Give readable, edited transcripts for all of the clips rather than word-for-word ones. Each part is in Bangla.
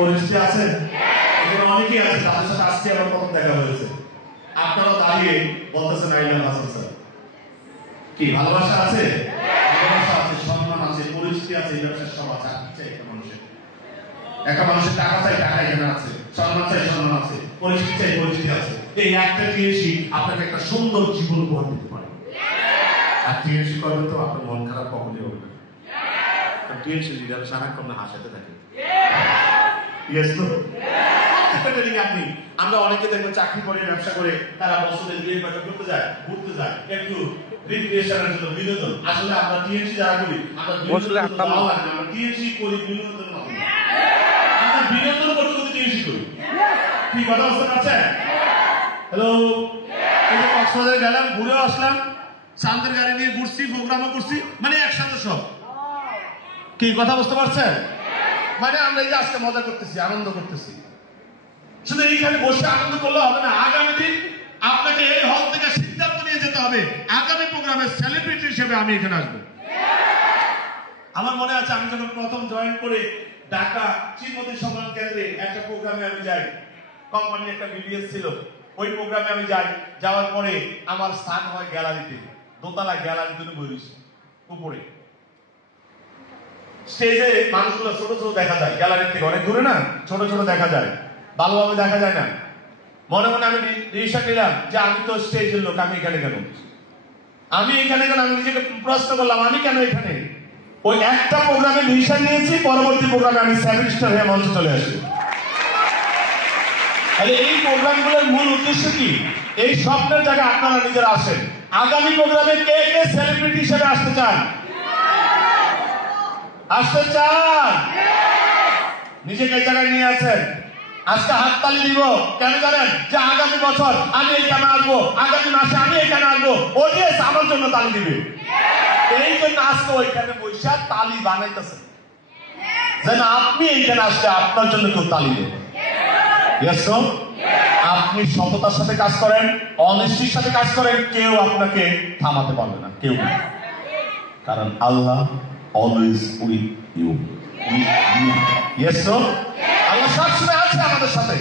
পরিস্থিতি আছে, অনেকেই আছে তাদের সাথে আজকে আমার প্রথম দেখা হয়েছে। আপনারা দাঁড়িয়ে বলতেছেন আই লাভ হাসান স্যার। কি ভালোবাসা আছে? ভালোবাসা আছে, সম্মান আছে, পরিস্থিতি আছে, এই ব্যবসার সব আছে। আর কি চাই একটা মানুষের টাকা চাই, টাকা এখানে আছে, সম্মান চাই, সম্মান আছে, পরিস্থিতি চাই, পরিস্থিতি আছে। এই একটা টিএনসি আপনাকে একটা সুন্দর জীবন উপহার দিতে পারে। আর টিএনসি করবে তো আপনার মন খারাপ কখনই হবে না। টিএনসি লিডার সারাক্ষণ হাসাতে থাকে। আপনি আমরা অনেকে দেখবেন চাকরি করে, ব্যবসা করে, তারা বছরে 2-1 করতে যায়, ঘুরতে যায়, একটু রিক্রিয়েশনের জন্য, বিনোদন। আসলে আমরা টিএনসি যারা করি, আমরা টিএনসি করি বিনোদন, আমরা বিনোদন করতে করতে টিএনসি করি। কি কথা বুঝতে পারছেন? হ্যালো, কক্সবাজারে গেলাম, ঘুরেও আসলাম, চাঁদের গাড়ি নিয়ে ঘুরছি, প্রোগ্রামও করছি, মানে একসাথে সব। কি কথা বুঝতে পারছেন? মানে আমরা এই যে আজকে মজা করতেছি, আনন্দ করতেছি। শুধু এইখানে বসে আনন্দ করলে হবে না, আগামী দিন আপনাকে এই হল থেকে সিদ্ধান্ত নিয়ে যেতে হবে, আগামী প্রোগ্রামের সেলিব্রিটি হিসেবে আমি এখানে আসবো। আমার মনে আছে আমি যখন প্রথম জয়েন করে ঢাকা শ্রীমতী সম্মান কেন্দ্রে একটা প্রোগ্রামে আমি যাই, কোম্পানির একটা বিবিএস ছিল, ওই প্রোগ্রামে আমি যাই। যাওয়ার পরে আমার স্থান হয় গ্যালারিতে, দোতলা গ্যালারিতে বসেছি উপরে। স্টেজে মানুষগুলো ছোট ছোট দেখা যায়, গ্যালারির থেকে অনেক দূরে না, ছোট ছোট দেখা যায়, ভালোভাবে দেখা যায় না। মনে মনে আমি ডিসিশন নিলাম যে আমি তো স্টেজের লোক, আমি এখানে কেন, আমি এখানে কেন, আমি নিজেকে প্রশ্ন করলাম আমি কেন এখানে। ওই একটা প্রোগ্রামে ডিসিশন নিয়েছি, পরবর্তী প্রোগ্রামে আমি 7 স্টার হয়ে মঞ্চে চলে আসি। এই প্রোগ্রামগুলোর মূল উদ্দেশ্য কি? এই স্বপ্নের জায়গায় আপনারা নিজেরা আসেন। আগামী প্রোগ্রামে কে কে সেলিব্রিটি হিসেবে আসতে চান? আসতে চান? নিজেকে এই জায়গায় নিয়ে আছেন, আজকে হাততালি দিব। কেন জানেন? যে আগামী বছর আমি এইখানে আসবো, আগামী মাসে আমি এখানে আসবো, অডিয়েন্স আমার জন্য তালি দিবে। এই জন্য আজকে ওইখানে বৈশা তালি বানাইতেছে, যেন আপনি এইখানে আসলে আপনার জন্য কেউ তালি দেবে। আপনি সততার সাথে কাজ করেন, অনেস্টির সাথে কাজ করেন, কেউ আপনাকে থামাতে পারবে না, কেউ না। কারণ আল্লাহ অলওয়েজ উইথ ইউ। আল্লাহ সবসময় আছে আমাদের সাথে।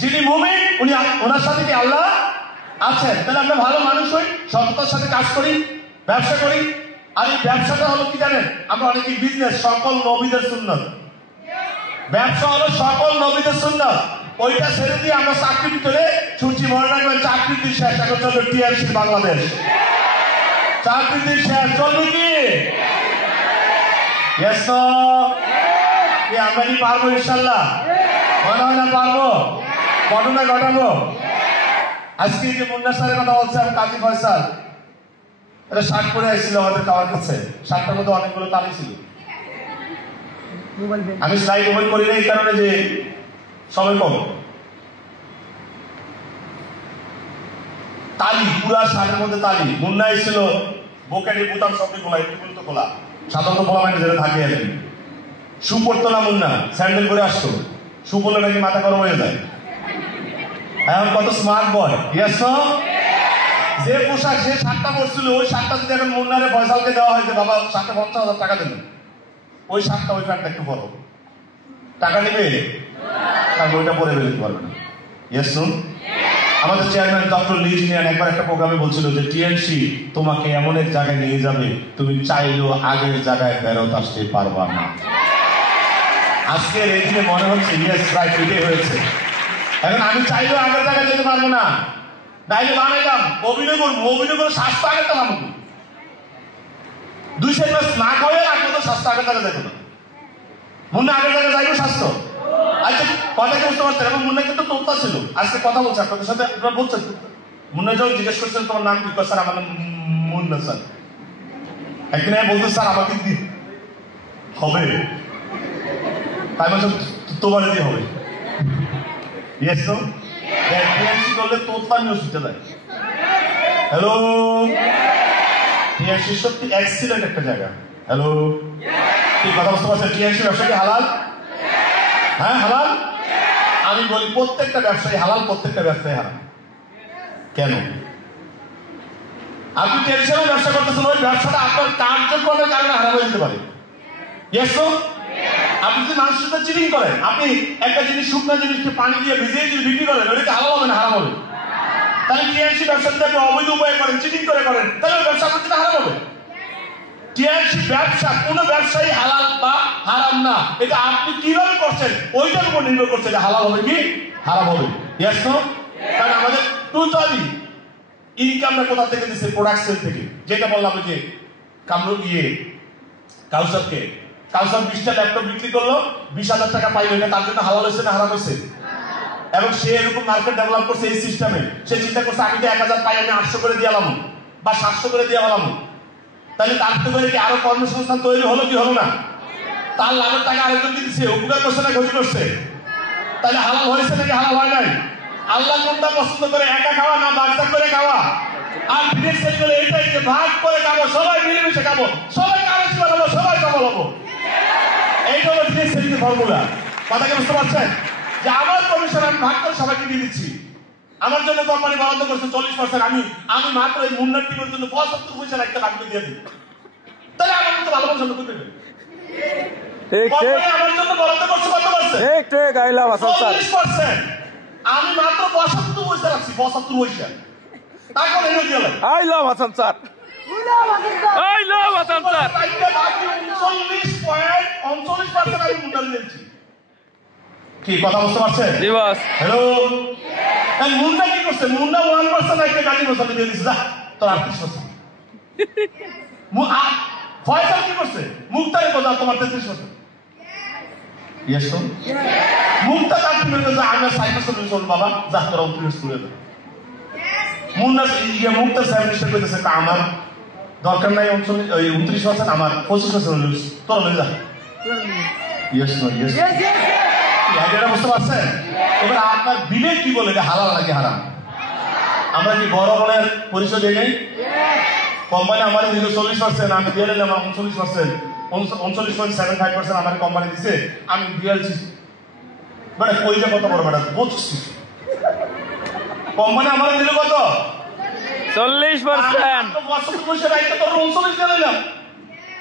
যিনি মুমিন উনি, ওনার সাথে কি আল্লাহ আছেন? তাহলে আমরা ভালো মানুষ হই, সততার সাথে কাজ করি, ব্যবসা করি। আর এই ব্যবসাটা হলো কি জানেন? আমরা অনেকে বিজনেস, সকল নবীদের সুন্নাত। ব্যবসা হলো সকল নবীদের সুন্নাত। ওইটা ছেড়ে দিয়ে আমরা চাকরি করে ছুটি, মনে রাখবেন চাকরি দিয়ে শেষ। এখন চলবে টিআরসি বাংলাদেশ, চাকরি দিয়ে শেষ। চলবে কি? আমরা কি পারবো? ইনশাল্লাহ মনে হয় না পারবো, ঘটনা ঘটাবো। আজকে যে মুন্না স্যারের কথা বলছে, আমি কাজী ফয়সাল, এটা শার্ট পরে আসছিল আমাদের খাওয়ার কাছে। শার্টটার মধ্যে অনেকগুলো তালি ছিল। আমি স্লাইড ওপেন করি না এই কারণে যে সবাই কম। তালি, পুরা শার্টের মধ্যে তালি। মুন্না এসেছিল, বোকারি বুতাম সবই খোলা, একটু তো খোলা, সাধারণত বলা মানে যেটা থাকে আর কি। শু পড়তো না মুন্না, স্যান্ডেল করে আসতো। শু পড়লে নাকি মাথা গরম হয়ে যায়। এখন কত স্মার্ট বয়। যে পোশাক, যে শার্টটা পরছিল, ওই শার্টটা যদি এখন মুন্নারে ফয়সালকে দেওয়া হয় যে বাবা শার্টটা 50,000 টাকা দেবেন, ওই শার্টটা ওই প্যান্টটা একটু বড়, টাকা নেবে? তাহলে ওইটা পরে বেরোতে পারবে না। আমাদের চেয়ারম্যান ডক্টর লি জিনিয়ান একবার একটা প্রোগ্রামে বলছিল যে টিএনসি তোমাকে এমন এক জায়গায় নিয়ে যাবে, তুমি চাইলেও আগের জায়গায় ফেরত আসতে পারবা না। আজকে রেডিও মনে হচ্ছে ইয়েস রাইট, এটাই হয়েছে। এখন আমি চাইলেও আগের জায়গায় যেতে পারবো না। তাইলে বানাইলাম, অভিনয় করবো, অভিনয় করে স্বাস্থ্য আগের টাকা পাবো। 2 মাস না করে রাখবো তো স্বাস্থ্য আগের টাকা দেখো না। মুন্না আগের জায়গায় যাইবো স্বাস্থ্য। আচ্ছা কথা কি বুঝতে পারছেন? এবং মুন্না কিন্তু তোতা ছিল, আজকে কথা বলছে আপনাদের সাথে। আপনারা বলছেন মুন্না যখন জিজ্ঞেস করছেন তোমার নাম কি? স্যার আমার নাম মুন্না স্যার। একদিন আমি বলতে স্যার আমাকে হবে, তাই বলছে তোমার দিয়ে হবে। করলে তোতা নিয়ে শিখতে যায়। হ্যালো, টিএনসি সত্যি এক্সিলেন্ট একটা জায়গা। হ্যালো, কি কথা বুঝতে পারছেন? টিএনসি ব্যবসা কি হালাল? হ্যাঁ হালাল। আমি বলি প্রত্যেকটা ব্যবসায়ী হালাল, প্রত্যেকটা ব্যবসায়ী হালাল। কেন? আপনি টেনশনে ব্যবসা করতেছেন, ওই ব্যবসাটা আপনার কার্যক্রমের কারণে হারাম হয়ে যেতে পারে। আপনি যদি মানুষের সাথে চিটিং করেন, আপনি একটা জিনিস শুকনা জিনিসকে পানি দিয়ে ভিজিয়ে যদি বিক্রি করেন, ওটা কি হালাল হবে না হারাম হবে? তাহলে টিএনসি ব্যবসা যদি আপনি অবৈধ উপায়ে করেন, চিটিং করে করেন, তাহলে ব্যবসা করতে হারাম হবে? টিএনসি ব্যবসা কোন ব্যবসায়ী হালাল বা হারাম না, এটা আপনি কিভাবে করছেন ওইটার উপর নির্ভর করছে এটা হালাল হবে কি হারাম হবে। Yes no? কারণ আমাদের টোটালি ইনকামটা কোথা থেকে দিচ্ছে? প্রোডাকশন থেকে। যেটা বললাম যে কামরুল কাউসারকে, কাউসার 20টা ল্যাপটপ বিক্রি করলো, 20,000 টাকা পাইলো, এটা তার জন্য হালাল হয়েছে না হারাম হয়েছে? এবং সে এরকম মার্কেট ডেভেলপ করছে এই সিস্টেমে, সে চিন্তা করছে আমি তো 1000 পাই, আমি 800 করে দিয়ে আলাম বা 700 করে দিয়ে আলাম, তাহলে তার তো করে কি আরো কর্মসংস্থান তৈরি হলো কি হলো না? তার লাভের টাকা আরেকজন দিচ্ছে, উপকার করছে না ক্ষতি করছে? তাহলে হালাল হয়েছে নাকি হালাল হয় নাই? আল্লাহ কোনটা পছন্দ করে? একা খাওয়া না ভাগ করে খাওয়া? আর বিদেশ করে এইটাই যে ভাগ করে খাবো, সবাই মিলেমিশে খাবো, সবাই কারেন্সি বানাবো, সবাই সফল হবো। এইটা হলো বিদেশ থেকে ফর্মুলা। কথা কি বুঝতে পারছেন? যে আমার কমিশন আমি ভাগ করে সবাইকে দিয়ে দিচ্ছি। আমার জন্য কোম্পানি বরাদ্দ করছে 40%, আমি মাত্র এই মুন্নার টিমের জন্য 75 পয়সা রাখতে বাকি দিয়ে দিই। তাহলে আমার মতো ভালো পছন্দ করতে দেবে। আমার জন্য বরাদ্দ করছে কত পারছে? ঠিক আই লাভ হাসান স্যার 40%, আমি মাত্র 75 পয়সা রাখছি, 75 পয়সা। তারপর এনে দিলাম I love Hasan sir, I love Hasan sir. বাকি 39.39% আমি মুন্নার দিয়েছি। কি কথা বুঝতে পারছেন? জি বস। হ্যালো, মুন্না কি করছে? মুন্না 1% একটা গাড়ি বসাতে দিয়ে দিচ্ছে, যা তোর 38%। ফয়সাল কি করছে? মুক্তারে বোঝা তোমার 33%। ইয়েস তো? মুক্তা কাটি মেরে যা আমি 60% চল বাবা, যা তোর 29 করে দে। মুন্না মুক্তা সাহেব নিশ্চয় কইতেছে তা আমার দরকার নাই, 29% আমার 25% লুজ, তোর লয়ে যা। Yes no? ইয়েস। এটা বুঝতে পারছেন? এবার আপনার বিবেক কি বলে এটা হালাল নাকি হারাম? আমরা কি বড় বোনের পরিচয় দিই নাই? কোম্পানি আমার দিল 40%, আমি দিয়ে নিলাম 39%, 39.75% আমার কোম্পানি দিছে, আমি দিয়েছি। মানে কইটা কত বড় বেটা বুঝছিস? কোম্পানি আমার দিল কত? 40%। তো 75% রাইতে তো 39 দিয়ে নিলাম।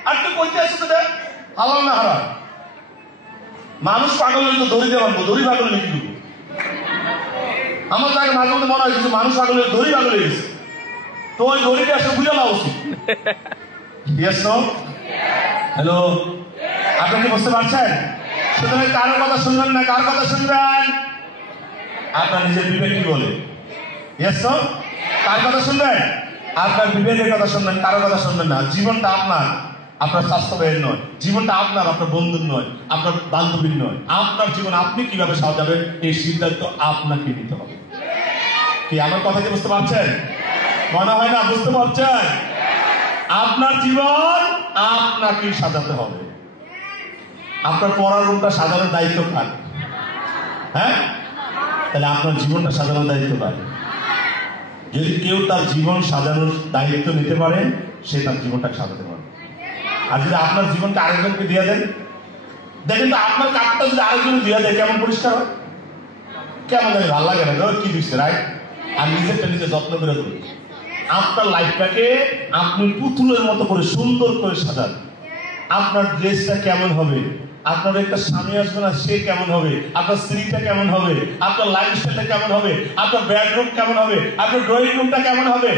আর তুই কইতে আসছিস এটা হালাল না হারাম? মানুষ পাগল হলে তো দড়ি দিয়ে পারবো, দড়ি পাগল হলে কি করবো? আমার তাকে মাঝে মধ্যে মনে হয় কিছু মানুষ পাগল হলে দড়ি পাগল হয়ে গেছে, তো ওই দড়িটা আসলে বুঝে নেওয়া উচিত। হ্যালো, আপনি কি বুঝতে পারছেন? সুতরাং কারো কথা শুনবেন না, কার কথা শুনবেন? আপনার নিজের বিবেক কি বলে? কার কথা শুনবেন? আপনার বিবেকের কথা শুনবেন, কারো কথা শুনবেন না। জীবনটা আপনার, আপনার স্বাস্থ্য ব্যয়ের নয়। জীবনটা আপনার, আপনার বন্ধুর নয়, আপনার বান্ধবীর নয়। আপনার জীবন আপনি কিভাবে সাজাবেন এই সিদ্ধান্ত আপনাকে নিতে হবে। কি আমার কথা কি বুঝতে পারছেন? মনে হয় না বুঝতে পারছেন? আপনার জীবন আপনাকে সাজাতে হবে। আপনার পড়ার রুমটা সাজানোর দায়িত্ব কার? হ্যাঁ, তাহলে আপনার জীবনটা সাজানোর দায়িত্ব কার? যদি কেউ তার জীবন সাজানোর দায়িত্ব নিতে পারে, সে তার জীবনটা সাজাতে পারে। আর যদি আপনার জীবনকে আরেকজনকে দিয়ে দেন, দেখেন তো আপনার কাপটা যদি আরেকজন দিয়ে দেয় কেমন পরিষ্কার হয়, কেমন লাগে, ভালো লাগে না? কি দিচ্ছে রাইট? আর নিজেরটা নিজে যত্ন করে দেবেন। আপনার লাইফটাকে আপনি পুতুলের মতো করে সুন্দর করে সাজান। আপনার ড্রেসটা কেমন হবে, আপনার একটা স্বামী আসবে না সে কেমন হবে, আপনার স্ত্রীটা কেমন হবে, আপনার লাইফস্টাইলটা কেমন হবে, আপনার বেডরুম কেমন হবে, আপনার ড্রয়িং রুমটা কেমন হবে।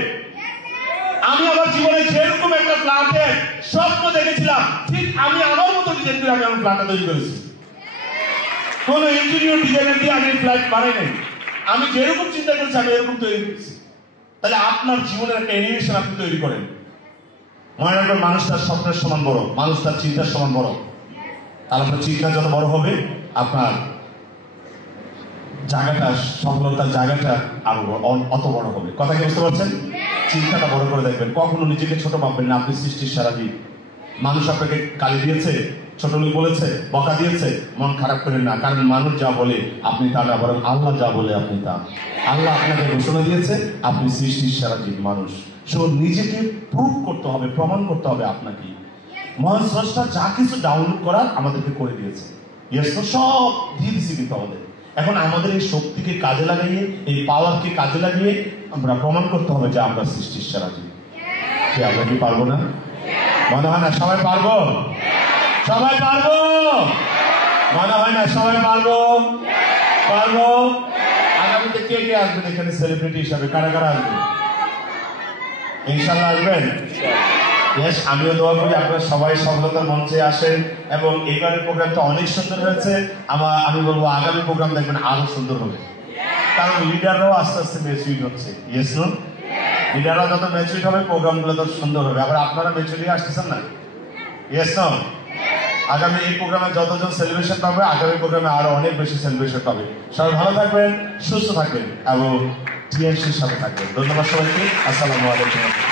আমি আমার জীবনে যেরকম একটা ফ্ল্যাটের স্বপ্ন দেখেছিলাম, ঠিক আমি আমার মতো ডিজাইন করে আমি আমার ফ্ল্যাটটা তৈরি করেছি। কোন ইঞ্জিনিয়ার ডিজাইনার দিয়ে আমি ফ্ল্যাট বানাই নাই, আমি যেরকম চিন্তা করেছি আমি এরকম তৈরি করেছি। তাহলে আপনার জীবনের একটা অ্যানিমেশন আপনি তৈরি করেন। মনে রাখবেন, মানুষ তার স্বপ্নের সমান বড়, মানুষ তার চিন্তার সমান বড়। তাহলে আপনার চিন্তা যত বড় হবে, আপনার জায়গাটা, সফলতার জায়গাটা আরো অত বড় হবে। কথা কি বুঝতে পারছেন? চিন্তাটা বড় করে দেখবেন, কখনো নিজেকে ছোট ভাববেন না। আপনি সৃষ্টির সারাজীব। মানুষ আপনাকে গালি দিয়েছে, ছোট লোক বলেছে, বকা দিয়েছে, মন খারাপ করেন না। কারণ মানুষ যা বলে আপনি তা না, বরং আল্লাহ যা বলে আপনি তা। আল্লাহ আপনাকে ঘোষণা দিয়েছে আপনি সৃষ্টির সারাজীব মানুষ। সো নিজেকে প্রুভ করতে হবে, প্রমাণ করতে হবে আপনাকে। মহান স্রষ্টা যা কিছু ডাউনলোড করার আমাদেরকে করে দিয়েছে, সব দিয়ে দিয়েছে কিন্তু আমাদের। এখন আমাদের এই শক্তিকে কাজে লাগিয়ে, এই পাওয়ারকে কাজে লাগিয়ে আমরা প্রমাণ করতে হবে যে আমরা সৃষ্টির সারাজীব। কি আমরা কি পারবো না? মনে হয় না সবাই পারবো? সবাই পারবো? মনে হয় না সবাই পারবো? পারবো? আগামীতে কে কে আসবেন এখানে সেলিব্রিটি হিসাবে? কারা কারা আসবেন? ইনশাআল্লাহ আসবেন। Yes, আমিও দোয়া করি আপনারা সবাই সফলতার মঞ্চে আসেন এবং এবারের প্রোগ্রামটা অনেক সুন্দর হয়েছে। আমি বলবো আগামী প্রোগ্রাম দেখবেন আরো সুন্দর হবে, কারণ লিডাররাও আস্তে আস্তে ম্যাচুরিট হচ্ছে। Yes no? লিডাররা যত ম্যাচুরিট হবে প্রোগ্রামগুলো তত সুন্দর হবে। আবার আপনারা ম্যাচুরিটি আসতেছেন না? Yes no? আগামী এই প্রোগ্রামে যতজন সেলিব্রেশন পাবে আগামী প্রোগ্রামে আরো অনেক বেশি সেলিব্রেশন পাবে। সবাই ভালো থাকবেন, সুস্থ থাকবেন এবং টিএনসির সাথে থাকবেন। ধন্যবাদ সবাইকে। আসসালামু আলাইকুম।